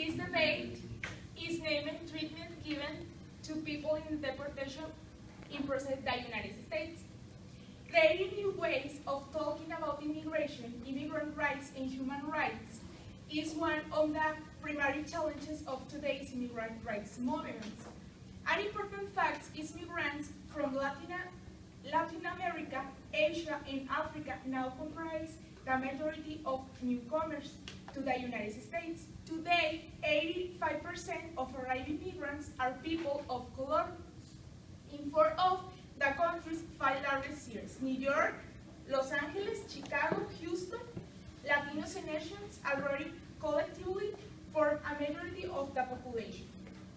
This debate is naming treatment given to people in deportation in process the United States. Creating new ways of talking about immigration, immigrant rights, and human rights is one of the primary challenges of today's immigrant rights movement. An important fact is migrants from Latin America, Asia, and Africa now comprise the majority of newcomers to the United States. Today, 85% of arriving migrants are people of color. In 4 of the country's 5 largest cities, New York, Los Angeles, Chicago, Houston, Latinos and Asians already collectively form a majority of the population,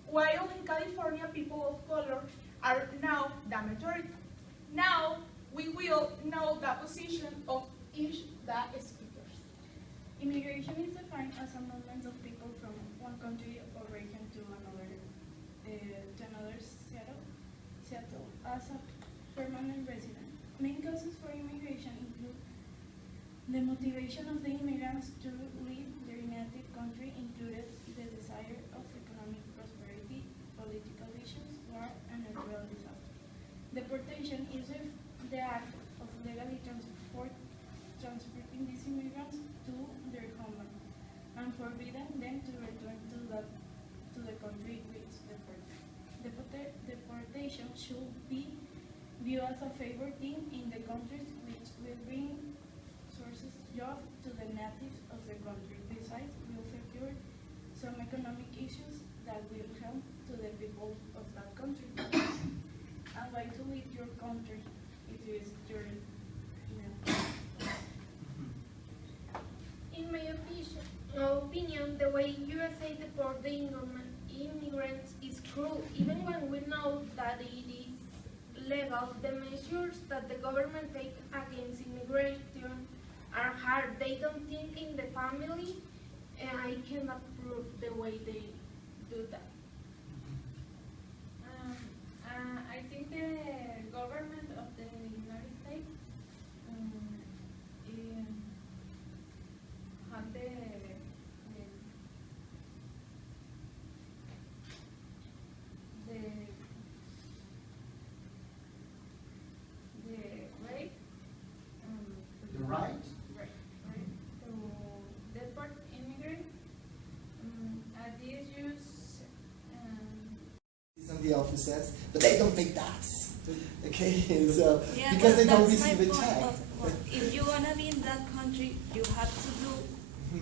while in California, people of color are now the majority. Now, we will know the position of each the speakers. Immigration is defined as a movement of people from one country or region to another settle as a permanent resident. Main causes for immigration include the motivation of the immigrants to leave their native country, included the desire of economic prosperity, political issues, war, and natural disaster. Deportation is the act of legally transporting these immigrants to their homeland and forbidding them to return to the country which deportation should be viewed as a favor thing in the countries which will bring sources jobs to the natives of the country. Besides, will secure some economic issues that will help to the people of that country. And why to leave your country if it is your In my opinion, the way USA deport the immigrants is cruel, even when we know that it is legal. The measures that the government take against immigration are hard. They don't think in the family, and I cannot approve the way they do that. I think the government of the United States had the right The right? Right, to deport immigrants. These use On the offices, but they don't pay tax. Okay, so Yeah, because they don't that's my receive a point check. of, if you wanna be in that country, you have to do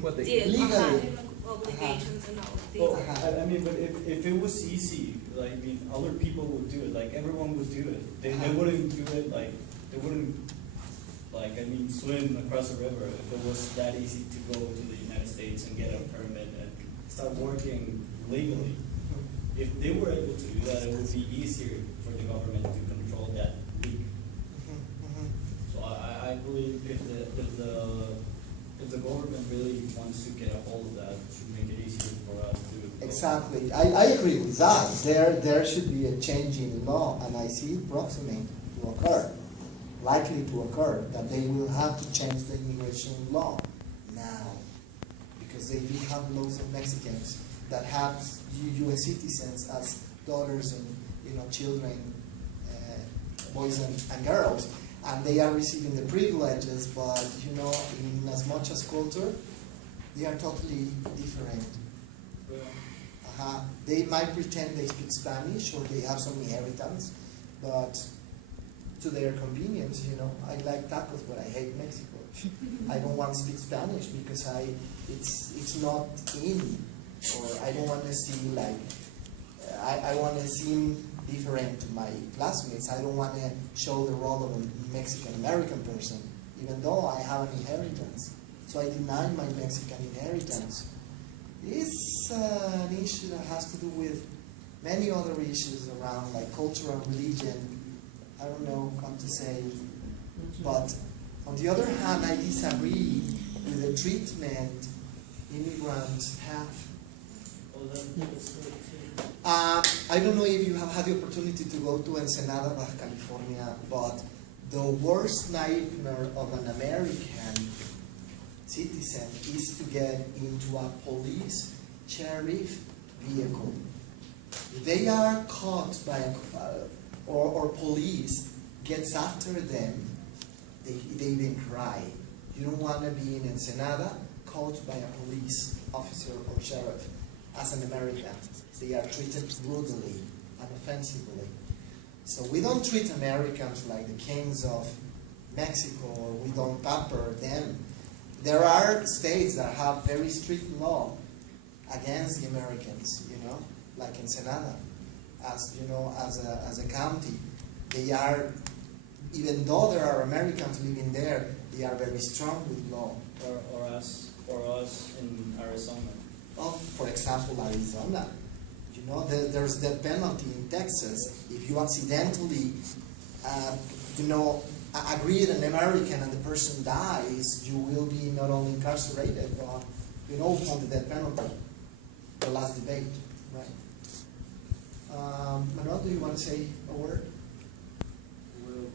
What they the Legally. obligations and all of these. Well, I mean, but if it was easy, like, I mean, other people would do it, like, everyone would do it. They wouldn't do it, like, they wouldn't, like, I mean, swim across a river if it was that easy to go to the United States and get a permit and start working legally. If they were able to do that, it would be easier for the government to control that leak. So I believe if the government really wants to get a hold of that, it should make it easier for us to. Exactly. I agree with that. There should be a change in law, and I see it proximate to occur, likely to occur, that they will have to change the immigration law now, because they do have lots of Mexicans that have U.S. citizens as daughters and children, boys and girls, and they are receiving the privileges, but in as much as culture, they are totally different. They might pretend they speak Spanish or they have some inheritance, but to their convenience, I like tacos, but I hate Mexico. I don't want to speak Spanish because it's not in, or I don't want to seem like, I want to seem different to my classmates. I don't want to show the role of a Mexican-American person, even though I have an inheritance. So I deny my Mexican inheritance. It's an issue that has to do with many other issues around, like culture and religion. I don't know what to say. But on the other hand, I disagree with the treatment immigrants have. I don't know if you have had the opportunity to go to Ensenada, Baja California, but the worst nightmare of an American citizen is to get into a police sheriff vehicle. If they are caught by or police gets after them, they even cry. You don't want to be in Ensenada caught by a police officer or sheriff. As an American, they are treated brutally and offensively. So we don't treat Americans like the kings of Mexico, or we don't pamper them. There are states that have very strict law against the Americans, like Ensenada. As you know, as a county, they are, even though there are Americans living there, they are very strong with law. Or us in Arizona. Well, for example, Arizona. There's the penalty in Texas. If you accidentally, agree with an American and the person dies, you will be not only incarcerated, but, on the death penalty. The last debate, right? Manuel, do you want to say a word? Well,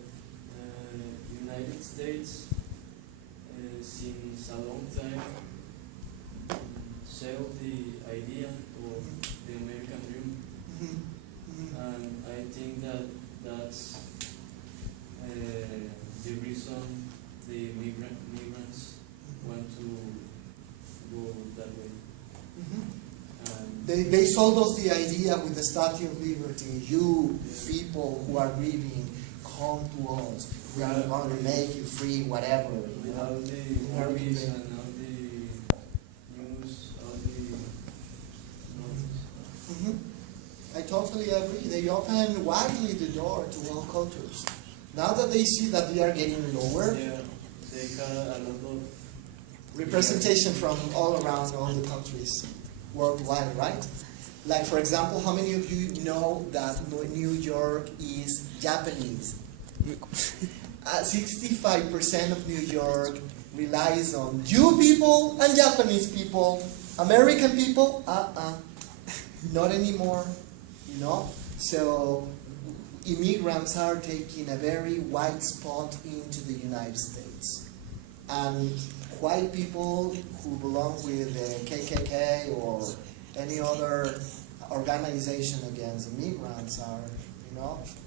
United States, since a long time, sell the idea of the American dream, and I think that's the reason the migrants want to go that way. They sold us the idea with the Statue of Liberty. You people who are grieving, come to us. We are going to make you free, whatever. All the movies and all the news, all the notice. I totally agree. They open widely the door to all cultures. Now that they see that we are getting lower, Yeah, they got a lot of representation from all around all the countries worldwide, right? Like, for example, how many of you know that New York is Japanese? 65% of New York relies on Jew people and Japanese people. American people, not anymore, So immigrants are taking a very wide spot into the United States. And white people who belong with the KKK or any other organization against immigrants are,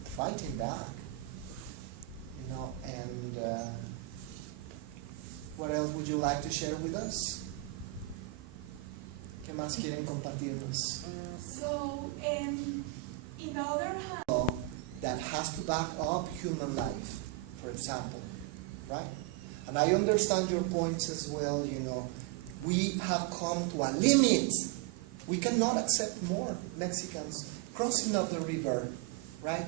fighting back. And what else would you like to share with us? ¿Qué más quieren compartirnos? So, in the other hand, That has to back up human life, for example, right? And I understand your points as well, We have come to a limit. We cannot accept more Mexicans crossing up the river, right?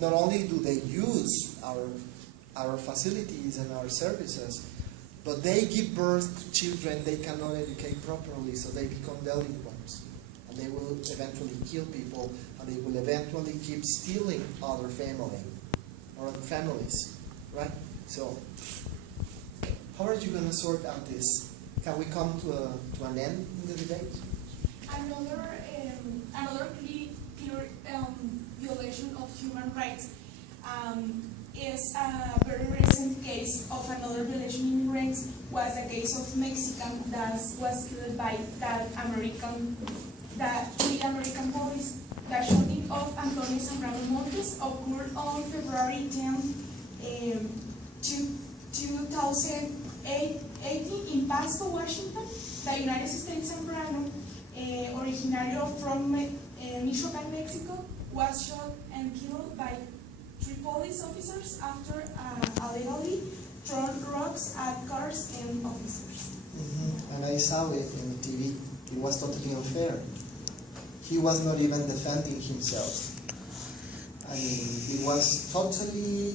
Not only do they use our facilities and our services, but they give birth to children they cannot educate properly, so they become delinquents. And they will eventually kill people, and they will eventually keep stealing other families, right? So, how are you going to sort out this? Can we come to an end in the debate? another clear violation of human rights is a very recent case of another violation of immigrants. Was a case of Mexican that was killed by the American police. The shooting of Antonio Zambrano Montes occurred on February 10, 2018 in Pasco, Washington. The United States Zambrano, originario from Michoacan, Mexico, was shot and killed by 3 police officers after allegedly thrown rocks at cars and officers. And I saw it in TV. It was totally unfair. He was not even defending himself. I mean, it was totally.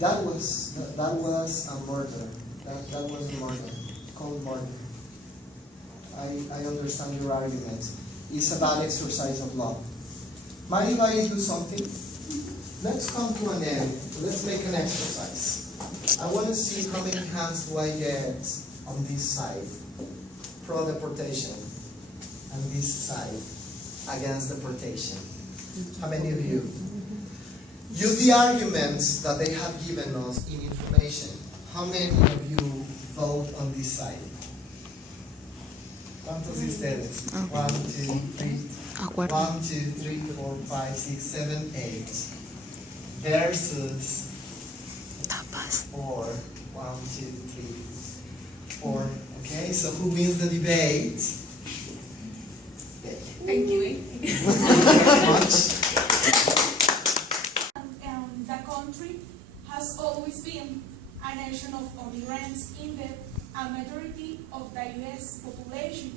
That was a murder. That was a murder, cold murder. I understand your argument. It's about exercise of law. Mind if I do something? Let's come to an end. Let's make an exercise. I want to see how many hands do I get on this side, pro-deportation, and this side, against deportation. How many of you? Use the arguments that they have given us in information. How many of you vote on this side? ¿Cuántos de ustedes? 1, 2, 3. Acuerdo. 1, 2, 3, 4, 5, 6, 7, 8. Versus Tapas. 4. 1, 2, 3, 4. Okay, so who wins the debate? Thank you. Thank you very much. The country has always been a nation of immigrants in that a majority of the U.S. population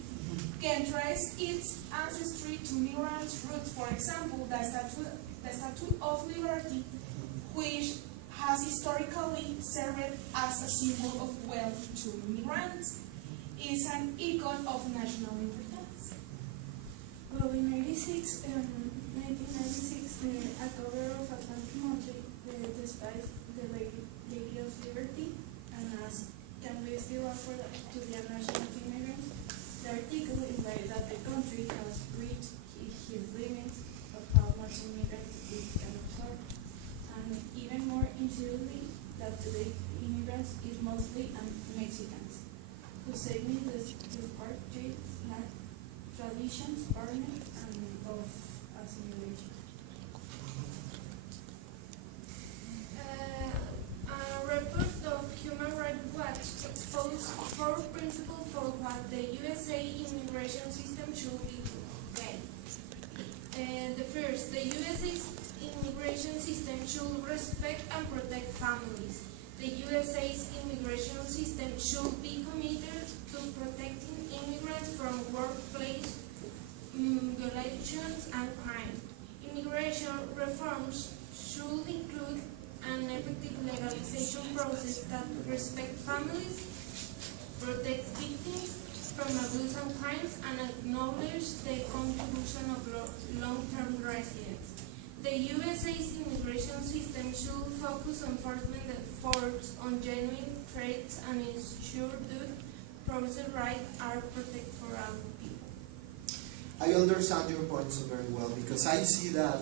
can trace its ancestry to migrant roots. For example, the Statue of Liberty, which has historically served as a symbol of wealth to immigrants, is an icon of national importance. Well, in 1996, a cover of Atlantic Monthly, despite the Lady of Liberty, and asked, can we still offer to the national immigrants? The article implied that the country has reached its limits of how much immigrants it can absorb, and even more incidentally, that today immigrants is mostly Mexicans, who say me the apartheid traditions, parliament, and of assimilation. A report of Human Rights Watch exposed 4 principles for what the USA immigration system should be. The first, the USA's immigration system should respect and protect families. The USA's immigration system should be committed to protecting immigrants from workplace violations and crime. Immigration reforms should include an effective legalization process that respects families, protects victims from abuse and crimes, and acknowledges the contribution of long-term residents. The USA's immigration system should focus enforcement efforts on genuine threats and ensure that process rights are protected for all people. I understand your points very well because I see that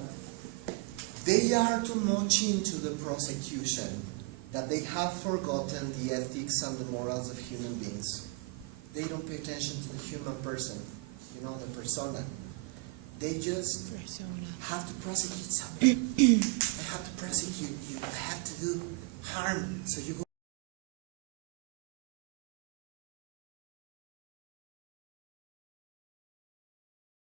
they are too much into the prosecution, that they have forgotten the ethics and the morals of human beings. They don't pay attention to the human person, you know, the persona. They just have to prosecute somebody. I have to prosecute you. I have to do harm so you go